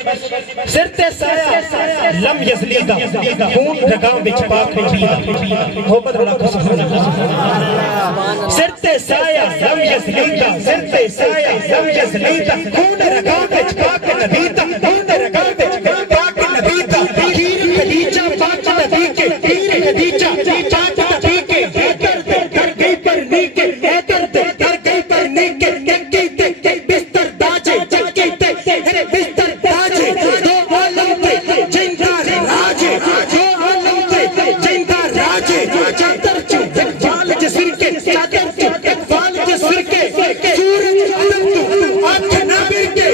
سرتے سایہ لم یزلیدہ خون رگاں بچ پاک پیدا محبت اللہ سبحان اللہ سرتے سایہ لم یزلیدہ سرتے سایہ لم یزلیدہ خون رگاں بچ پاک نبیدہ خون رگاں بچ پاک نبیدہ پیر خدیجہ پاک نبی کے پیر خدیجہ پاک نبی کے حیدر در گئی پر نیکے حیدر در گئی پر نیکے نکیتے بستر داجے جکیتے بستر داجے دو عالم پہ جنگا راجے دو عالم پہ جنگا راجے چادر چو فال جسر کے چادر چو فال جسر کے سورج عدم تو آنکھ نبر کے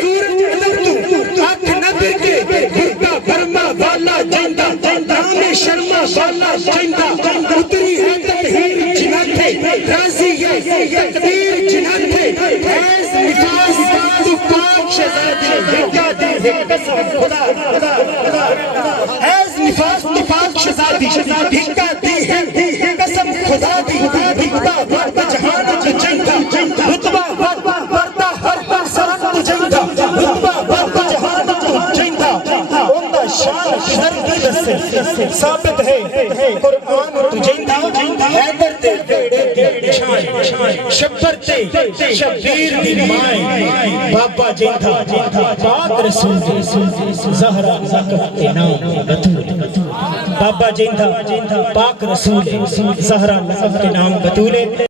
سورج عدم تو آنکھ نبر کے بھرگا برما والا جنگا نام شرما والا جنگا اتری ہے تطہیر جنات ہے رازی ہے تقدیر جنات ہے حیض نفاس تو پاک شہزادی بھکا دی ہے قسم خدا حیض نفاس تو پاک شہزادی بھکا دی ہے قسم خدا دی رتبہ بڑھتا جہان جو جنگا رتبہ بڑھتا ہر سرم تو جنگا رتبہ بڑھتا جہان جو جنگا اندہ شان زندگی سے ثابت ہے قرآن تو جنگا حیدر دے بیڑے کے نشان شبر تے شبیر دی مائیں بابا جنگا پاک رسول زہرہ لقب نام بطول بابا جنگا پاک رسول زہرہ لقب نام بطول